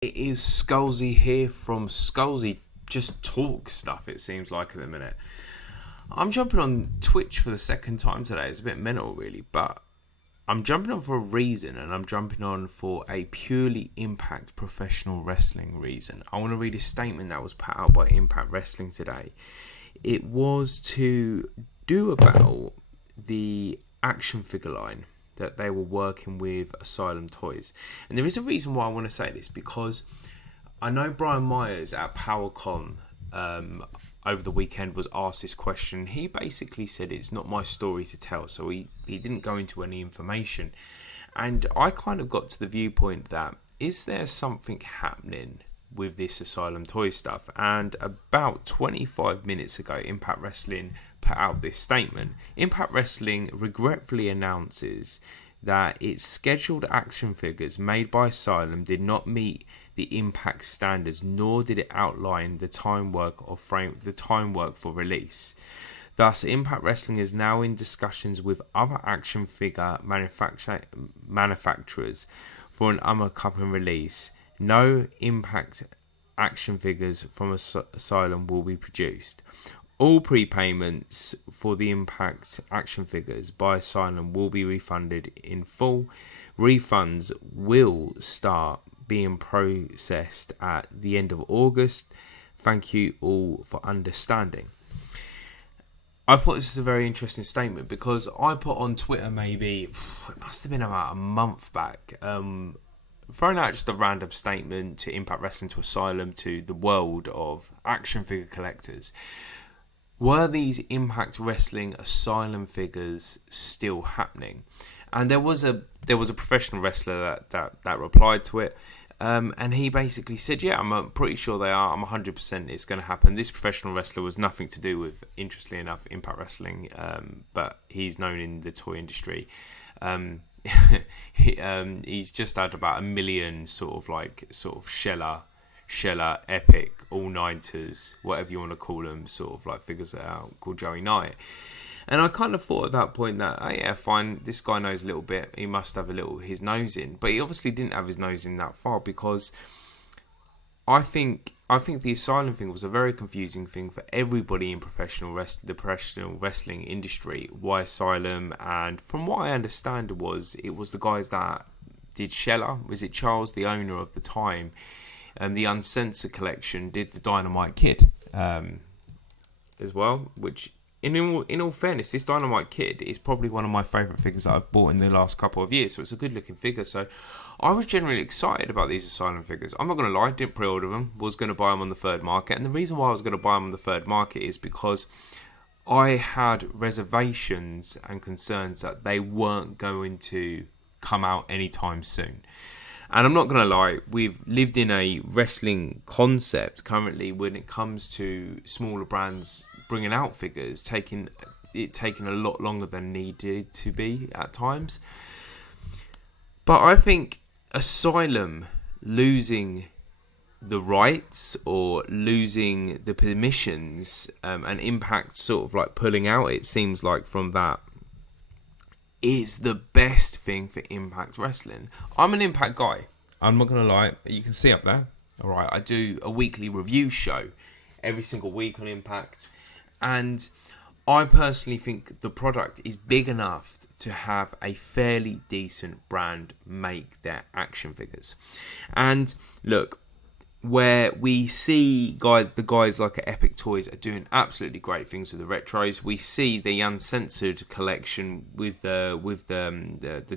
It is Skullsy here from Skullsy Just Talk Stuff, it seems like at the minute. I'm jumping on Twitch for the second time today. It's a bit mental, really, but I'm jumping on for a reason, and I'm jumping on for a purely Impact professional wrestling reason. I want to read a statement that was put out by Impact Wrestling today. It was to do about the action figure line that they were working with Asylum Toys. And there is a reason why I want to say this, because I know Brian Myers at PowerCon over the weekend was asked this question. He basically said it's not my story to tell, so he didn't go into any information. And I kind of got to the viewpoint that, is there something happening with this Asylum Toys stuff? And about 25 minutes ago, Impact Wrestling put out this statement. Impact Wrestling regretfully announces that its scheduled action figures made by Asylum did not meet the Impact standards, nor did it outline the time work for release. Thus, Impact Wrestling is now in discussions with other action figure manufacturers for an upcoming release. No Impact action figures from Asylum will be produced. All prepayments for the Impact action figures by Asylum will be refunded in full. Refunds will start being processed at the end of August. Thank you all for understanding. I thought this is a very interesting statement, because I put on Twitter, maybe it must have been about a month back, throwing out just a random statement to Impact Wrestling, to Asylum, to the world of action figure collectors. Were these Impact Wrestling Asylum figures still happening? And there was a professional wrestler that replied to it, and he basically said, "Yeah, I'm pretty sure they are. I'm 100% it's going to happen." This professional wrestler was nothing to do with, interestingly enough, Impact Wrestling, but he's known in the toy industry. He's just had about 1 million sort of sheller epic all-nighters, whatever you want to call them, sort of like figures out, called Joey Knight. And I kind of thought at that point that, oh yeah, fine, this guy knows a little bit, he must have his nose in. But he obviously didn't have his nose in that far, because I think the Asylum thing was a very confusing thing for everybody in the professional wrestling industry. Why Asylum? And from what I understand, it was the guys that did Sheller. Was it Charles, the owner of the time? The Uncensored collection did the Dynamite Kid as well, which in all fairness, this Dynamite Kid is probably one of my favourite figures that I've bought in the last couple of years, so it's a good looking figure. So I was generally excited about these Asylum figures. I'm not going to lie, didn't pre-order them, was going to buy them on the third market, and the reason why I was going to buy them on the third market is because I had reservations and concerns that they weren't going to come out anytime soon. And I'm not going to lie, we've lived in a wrestling concept currently when it comes to smaller brands bringing out figures, taking a lot longer than needed to be at times. But I think Asylum losing the rights or losing the permissions, and Impact sort of like pulling out, it seems like, from that, is the best thing for Impact Wrestling. I'm an Impact guy. I'm not going to lie. You can see up there. All right, I do a weekly review show every single week on Impact. And I personally think the product is big enough to have a fairly decent brand make their action figures. And look, where we see the guys like Epic Toys are doing absolutely great things with the retros. We see the Uncensored collection with the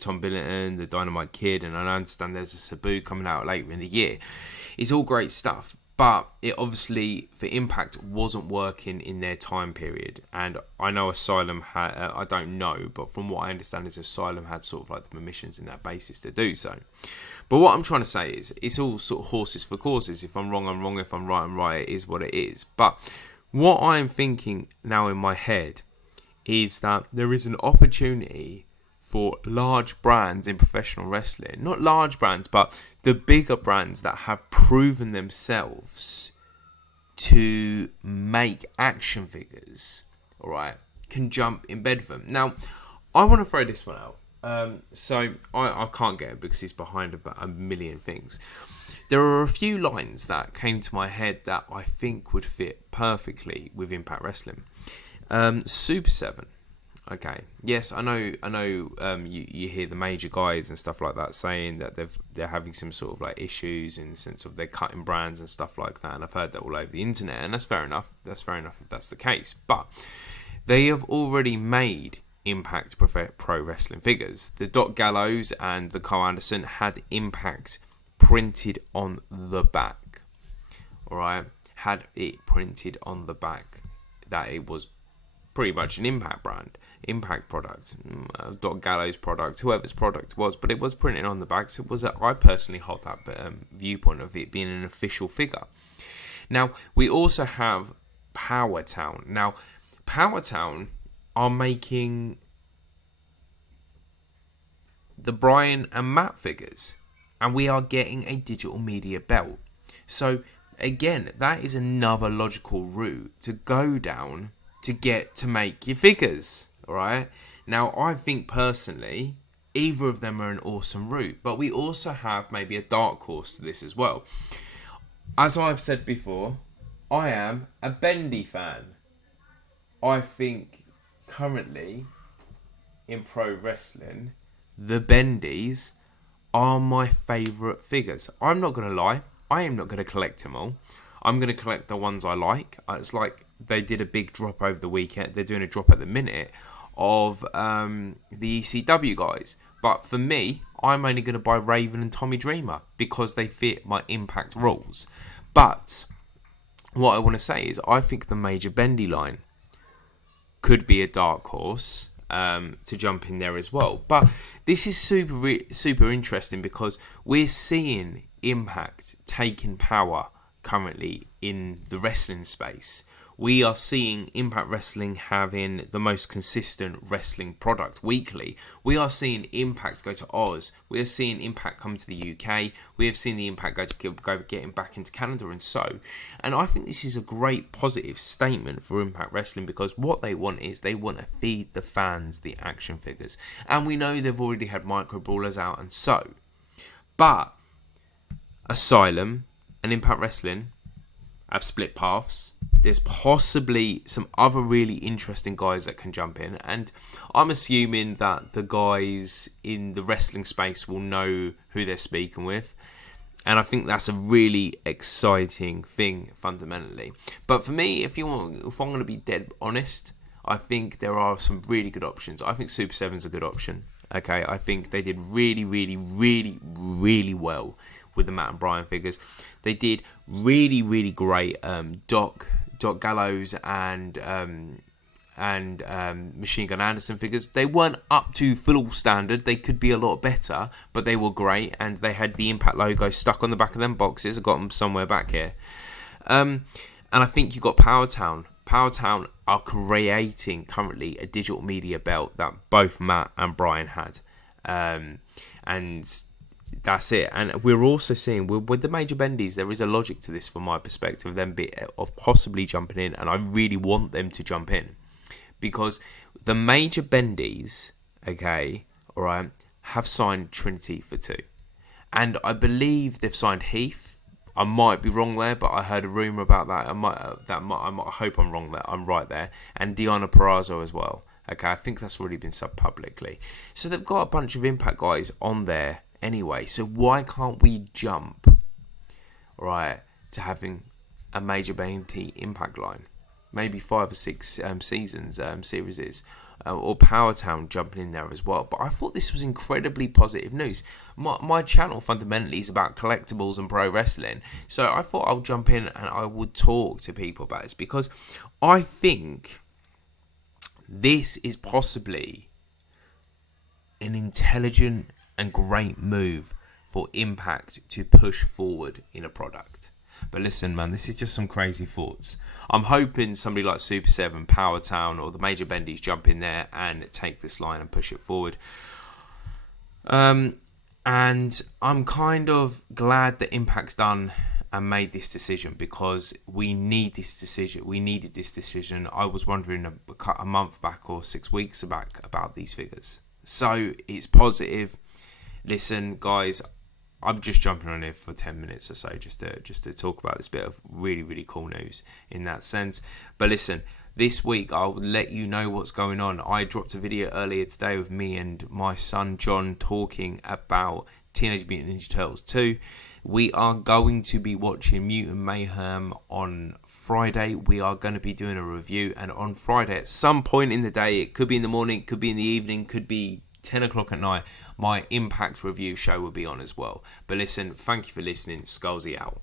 Tom Billington, the Dynamite Kid, and I understand there's a Sabu coming out later in the year. It's all great stuff, but it obviously, for Impact, wasn't working in their time period. And I know Asylum had, I don't know, but from what I understand is Asylum had sort of like the permissions in that basis to do so. But what I'm trying to say is, it's all sort of horses for courses. If I'm wrong, I'm wrong. If I'm right, I'm right. It is what it is. But what I'm thinking now in my head is that there is an opportunity for large brands in professional wrestling. Not large brands, but the bigger brands that have proven themselves to make action figures, all right, can jump in bed with them. Now, I want to throw this one out. So I can't get it because he's behind about a million things. there are a few lines that came to my head that I think would fit perfectly with Impact Wrestling. Super 7. Okay. Yes, I know. You hear the major guys and stuff like that saying that they're having some sort of like issues in the sense of they're cutting brands and stuff like that. And I've heard that all over the internet, and that's fair enough. That's fair enough if that's the case. But they have already made Impact Pro Wrestling figures. The Doc Gallows and the Carl Anderson had Impact printed on the back. All right, had it printed on the back that it was pretty much an Impact brand. Impact product, Doc Gallows product, whoever's product was, but it was printed on the back. So it was. I personally hold that viewpoint of it being an official figure. Now we also have Powertown. Now Powertown are making the Brian and Matt figures, and we are getting a digital media belt. So again, that is another logical route to go down to get to make your figures. Alright, now I think personally either of them are an awesome route, but we also have maybe a dark horse to this as well. As I've said before, I am a Bendy fan. I think currently in pro wrestling, the Bendies are my favourite figures. I'm not going to lie, I am not going to collect them all. I'm going to collect the ones I like. It's like they did a big drop over the weekend. They're doing a drop at the minute of the ECW guys. But for me, I'm only going to buy Raven and Tommy Dreamer because they fit my Impact rules. But what I want to say is I think the Major Bendy line could be a dark horse to jump in there as well. But this is super interesting because we're seeing Impact taking power currently in the wrestling space. We are seeing Impact Wrestling having the most consistent wrestling product weekly. We are seeing Impact go to Oz. We are seeing Impact come to the UK. We have seen the Impact go getting back into Canada and so. And I think this is a great positive statement for Impact Wrestling because what they want is they want to feed the fans the action figures. And we know they've already had micro brawlers out and so. But Asylum and Impact Wrestling have split paths. There's possibly some other really interesting guys that can jump in, and I'm assuming that the guys in the wrestling space will know who they're speaking with, and I think that's a really exciting thing fundamentally. But for me, if I'm going to be dead honest, I think there are some really good options. I think Super 7's a good option. Okay, I think they did really well with the Matt and Brian figures. They did really great Doc Gallows and Machine Gun Anderson figures. They weren't up to full standard. They could be a lot better, but they were great, and they had the Impact logo stuck on the back of them boxes. I got them somewhere back here. And I think you got Powertown. Powertown are creating currently a digital media belt that both Matt and Brian had. And that's it. And we're also seeing with the Major Bendies, there is a logic to this from my perspective, them of possibly jumping in, and I really want them to jump in because the Major Bendies, okay, all right, have signed Trinity for 2, and I believe they've signed Heath. I might be wrong there, but I heard a rumor about that. I hope I'm wrong there. I'm right there, and Diana Perazzo as well. Okay, I think that's already been said publicly. So they've got a bunch of Impact guys on there anyway. So why can't we jump, right, to having a Major Bendy Impact line? Maybe 5 or 6 seasons, series, or Powertown jumping in there as well. But I thought this was incredibly positive news. My channel fundamentally is about collectibles and pro wrestling. So I thought I'll jump in and I would talk to people about this because I think this is possibly an intelligent and great move for Impact to push forward in a product. But listen, man, this is just some crazy thoughts. I'm hoping somebody like Super 7, Powertown, or the Major Bendies jump in there and take this line and push it forward. And I'm kind of glad that Impact's done and made this decision because we need this decision. We needed this decision. I was wondering a month back or 6 weeks back about these figures. So it's positive. Listen, guys, I'm just jumping on here for 10 minutes or so just to talk about this bit of really, really cool news in that sense. But listen, this week I'll let you know what's going on. I dropped a video earlier today with me and my son John talking about Teenage Mutant Ninja Turtles 2. We are going to be watching Mutant Mayhem on Friday. We are going to be doing a review, and on Friday at some point in the day, it could be in the morning, could be in the evening, could be 10 o'clock at night, my Impact review show will be on as well. But listen, thank you for listening. Skullsy out.